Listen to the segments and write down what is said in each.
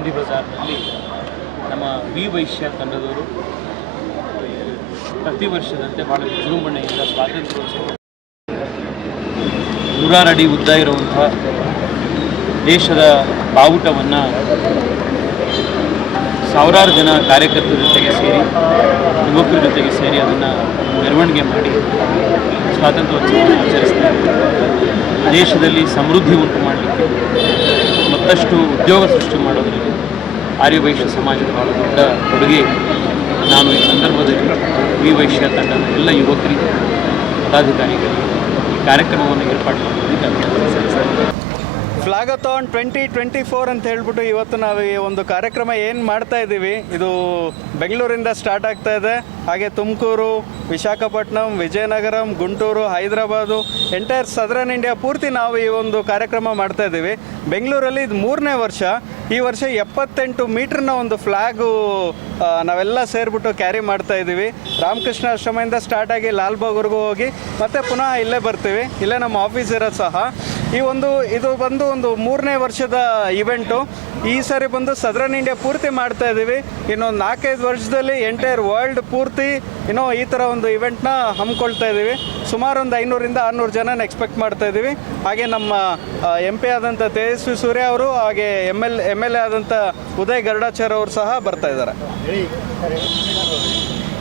ಗಾಂಧಿ ಬಜಾರ್ನಲ್ಲಿ ನಮ್ಮ ವಿ ವೈಶ್ಯ ತಂಡದವರು ಪ್ರತಿ ವರ್ಷದಂತೆ ಬಹಳ ವಿಜೃಂಭಣೆಯಿಂದ ಸ್ವಾತಂತ್ರ್ಯೋತ್ಸವ. ನೂರಾರಡಿ ಉದ್ದ ಇರುವಂತಹ ದೇಶದ ಬಾವುಟವನ್ನು ಸಾವಿರಾರು ಜನ ಕಾರ್ಯಕರ್ತರ ಜೊತೆಗೆ ಸೇರಿ, ಯುವಕರ ಜೊತೆಗೆ ಸೇರಿ ಅದನ್ನು ಮೆರವಣಿಗೆ ಮಾಡಿ ಸ್ವಾತಂತ್ರ್ಯೋತ್ಸವವನ್ನು ಆಚರಿಸ್ತಾರೆ. ದೇಶದಲ್ಲಿ ಸಮೃದ್ಧಿ ಉಂಟು ಮಾಡಲಿಕ್ಕೆ. ಮತ್ತಷ್ಟು ಉದ್ಯೋಗ ಸೃಷ್ಟಿ ಮಾಡೋದರಲ್ಲಿ ಆರ್ಯವೈಶ್ಯ ಸಮಾಜದ ಬಹಳ ದೊಡ್ಡ ಕೊಡುಗೆ. ನಾನು ಈ ಸಂದರ್ಭದಲ್ಲಿ ವಿ ವೈಶ್ಯ ತಂಡದ ಎಲ್ಲ ಯುವಕರಿಗೆ, ಪದಾಧಿಕಾರಿಗಳಿಗೆ ಈ ಕಾರ್ಯಕ್ರಮವನ್ನು ಏರ್ಪಾಡು ಸಲ್ಲಿಸ್ತೇನೆ. ಫ್ಲಾಗಥಾನ್ ಟ್ವೆಂಟಿ ಟ್ವೆಂಟಿ ಫೋರ್ ಅಂತ ಹೇಳ್ಬಿಟ್ಟು ಇವತ್ತು ನಾವು ಈ ಒಂದು ಕಾರ್ಯಕ್ರಮ ಏನು ಮಾಡ್ತಾ ಇದ್ದೀವಿ ಇದು ಬೆಂಗಳೂರಿಂದ ಸ್ಟಾರ್ಟ್ ಆಗ್ತಾ ಇದೆ. ಹಾಗೆ Tumakuru Visakhapatnam Vizianagaram, Guntur, Hyderabad, entire southern India ಪೂರ್ತಿ ನಾವು ಈ ಒಂದು ಕಾರ್ಯಕ್ರಮ ಮಾಡ್ತಾ ಇದ್ದೀವಿ ಬೆಂಗಳೂರಲ್ಲಿ ಇದು ಮೂರನೇ ವರ್ಷ. ಈ ವರ್ಷ ಎಪ್ಪತ್ತೆಂಟು ಮೀಟ್ರ್ನ ಒಂದು ಫ್ಲ್ಯಾಗು ನಾವೆಲ್ಲ ಸೇರಿಬಿಟ್ಟು ಕ್ಯಾರಿ ಮಾಡ್ತಾ ಇದ್ದೀವಿ ರಾಮಕೃಷ್ಣ ಆಶ್ರಮದಿಂದ ಸ್ಟಾರ್ಟ್ ಆಗಿ ಲಾಲ್ಬಾಗ್ವರೆಗೂ ಹೋಗಿ ಮತ್ತೆ ಪುನಃ ಇಲ್ಲೇ ಬರ್ತೀವಿ. ಇಲ್ಲೇ ನಮ್ಮ ಆಫೀಸ್ ಇರೋದು ಸಹ. ಈ ಒಂದು, ಇದು ಬಂದು ಒಂದು ಮೂರನೇ ವರ್ಷದ ಇವೆಂಟು ಈ ಸಾರಿ ಬಂದು ಸದರನ್ ಇಂಡಿಯಾ ಪೂರ್ತಿ ಮಾಡ್ತಾ ಇದ್ದೀವಿ ಇನ್ನೊಂದು ನಾಲ್ಕೈದು ವರ್ಷದಲ್ಲಿ ಎಂಟೈರ್ ವರ್ಲ್ಡ್ ಪೂರ್ತಿ ಏನೋ ಈ ಥರ ಒಂದು ಇವೆಂಟ್ನ ಹಮ್ಮಿಕೊಳ್ತಾ ಇದ್ದೀವಿ ಸುಮಾರು ಒಂದು ಐನೂರಿಂದ ಆರುನೂರು ಜನನ ಎಕ್ಸ್ಪೆಕ್ಟ್ ಮಾಡ್ತಾ ಇದ್ದೀವಿ ಹಾಗೆ ನಮ್ಮ ಎಂ ಪಿ ಆದಂಥ ತೇಜಸ್ವಿ ಸೂರ್ಯ ಅವರು, ಹಾಗೆ M L M L A ಆದಂಥ ಉದಯ್ ಗರುಡಾಚಾರ್ ಅವರು ಸಹ ಬರ್ತಾ ಇದ್ದಾರೆ.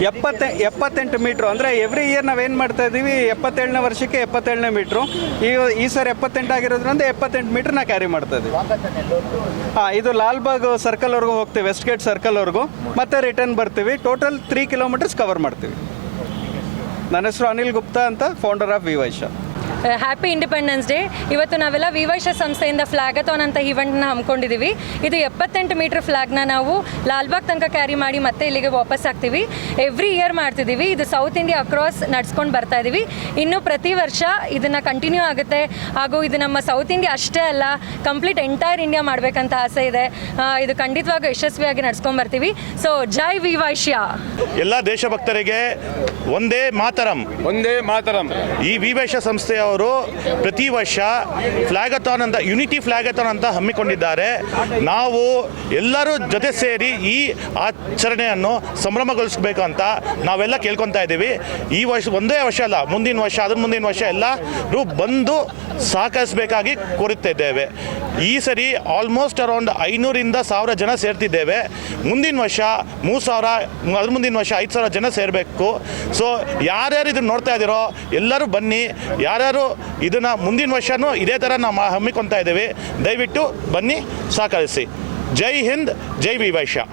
ಎಪ್ಪತ್ತೆ, ಎಪ್ಪತ್ತೆಂಟು ಮೀಟ್ರು. ಅಂದರೆ ಎವ್ರಿ ಇಯರ್ ನಾವೇನು ಮಾಡ್ತಾ ಇದ್ದೀವಿ? ಎಪ್ಪತ್ತೇಳನೇ ವರ್ಷಕ್ಕೆ ಎಪ್ಪತ್ತೇಳನೇ ಮೀಟ್ರು. ಈ ಈ ಸರ್ ಎಪ್ಪತ್ತೆಂಟು ಆಗಿರೋದ್ರಿಂದ ಎಪ್ಪತ್ತೆಂಟು ಮೀಟ್ರ್ ನಾ ಕ್ಯಾರಿ ಮಾಡ್ತಾ ಇದ್ದೀವಿ. ಹಾಂ, ಇದು ಲಾಲ್ಬಾಗ್ ಸರ್ಕಲ್ವರೆಗೂ ಹೋಗ್ತೀವಿ ವೆಸ್ಟ್ ಗೇಟ್ ಸರ್ಕಲ್ವರೆಗೂ ಮತ್ತೆ ರಿಟರ್ನ್ ಬರ್ತೀವಿ. ಟೋಟಲ್ ತ್ರೀ ಕಿಲೋಮೀಟರ್ಸ್ ಕವರ್ ಮಾಡ್ತೀವಿ. ನನ್ನ ಹೆಸರು ಅನಿಲ್ ಗುಪ್ತಾ ಅಂತ founder of V Vaishya happy independence day ಇವತ್ತು ನಾವೆಲ್ಲ ವಿವೈಶ ಸಂಸ್ಥೆಯಿಂದ ಫ್ಲಾಗಥಾನ್ ಅಂತ ಈವೆಂಟ್ನ ಹಮ್ಮಿಕೊಂಡಿದ್ದೀವಿ ಇದು ಎಪ್ಪತ್ತೆಂಟು ಮೀಟರ್ ಫ್ಲಾಗ್ನ ನಾವು ಲಾಲ್ಬಾಗ್ ತನಕ ಕ್ಯಾರಿ ಮಾಡಿ ಮತ್ತೆ ಇಲ್ಲಿಗೆ ವಾಪಸ್ ಆಗ್ತೀವಿ. ಎವ್ರಿ ಇಯರ್ ಮಾಡ್ತಿದ್ದೀವಿ ಇದು ಸೌತ್ ಇಂಡಿಯಾ ಅಕ್ರಾಸ್ ನಡ್ಸ್ಕೊಂಡು ಬರ್ತಾ ಇದ್ದೀವಿ ಇನ್ನು ಪ್ರತಿ ವರ್ಷ ಇದನ್ನು ಕಂಟಿನ್ಯೂ ಆಗುತ್ತೆ. ಹಾಗೂ ಇದು ನಮ್ಮ ಸೌತ್ ಇಂಡಿಯಾ ಅಷ್ಟೇ ಅಲ್ಲ ಕಂಪ್ಲೀಟ್ ಎಂಟೈರ್ ಇಂಡಿಯಾ ಮಾಡಬೇಕಂತ ಆಸೆ ಇದೆ. ಇದು ಖಂಡಿತವಾಗ ಯಶಸ್ವಿಯಾಗಿ ನಡ್ಸ್ಕೊಂಡು ಬರ್ತೀವಿ. ಸೊ ಜೈ ವಿವೈಶ್ಯ. ಎಲ್ಲ ದೇಶಭಕ್ತರಿಗೆ ಒಂದೇ ಮಾತರಂ. ಒಂದೇ ಮಾತರಂ. ಈ ವಿವೇಶ ಸಂಸ್ಥೆಯವರು ಪ್ರತಿ ವರ್ಷ ಫ್ಲಾಗಥಾನ್ ಅಂತ ಯುನಿಟಿ ಫ್ಲಾಗಥಾನ್ ಅಂತ ಹಮ್ಮಿಕೊಂಡಿದ್ದಾರೆ. ನಾವು ಎಲ್ಲರೂ ಜೊತೆ ಸೇರಿ ಈ ಆಚರಣೆಯನ್ನು ಸಂಭ್ರಮಗೊಳಿಸಬೇಕು ಅಂತ ನಾವೆಲ್ಲ ಕೇಳ್ಕೊತಾ ಇದ್ದೀವಿ. ಈ ವರ್ಷ ಒಂದೇ ವರ್ಷ ಅಲ್ಲ, ಮುಂದಿನ ವರ್ಷ, ಅದ್ರ ಮುಂದಿನ ವರ್ಷ ಎಲ್ಲರೂ ಬಂದು ಸಹಕರಿಸಬೇಕಾಗಿ ಕೋರುತ್ತಿದ್ದೇವೆ ಈ ಸರಿ ಆಲ್ಮೋಸ್ಟ್ ಅರೌಂಡ್ ಐನೂರಿಂದ ಸಾವಿರ ಜನ ಸೇರ್ತಿದ್ದೇವೆ. ಮುಂದಿನ ವರ್ಷ ಮೂರು ಸಾವಿರ, ಅದ್ರ ಮುಂದಿನ ವರ್ಷ ಐದು ಸಾವಿರ ಜನ ಸೇರಬೇಕು. ಸೊ ಯಾರ್ಯಾರು ಇದನ್ನು ನೋಡ್ತಾ ಇದ್ದೀರೋ ಎಲ್ಲರೂ ಬನ್ನಿ. ಯಾರ್ಯಾರು ಇದನ್ನು ಮುಂದಿನ ವರ್ಷನೂ ಇದೇ ಥರ ನಾವು ಹಮ್ಮಿಕೊತಾ ಇದ್ದೀವಿ. ದಯವಿಟ್ಟು ಬನ್ನಿ, ಸಹಕರಿಸಿ. ಜೈ ಹಿಂದ್, ಜೈ ವಿ ವೈಶ್ಯ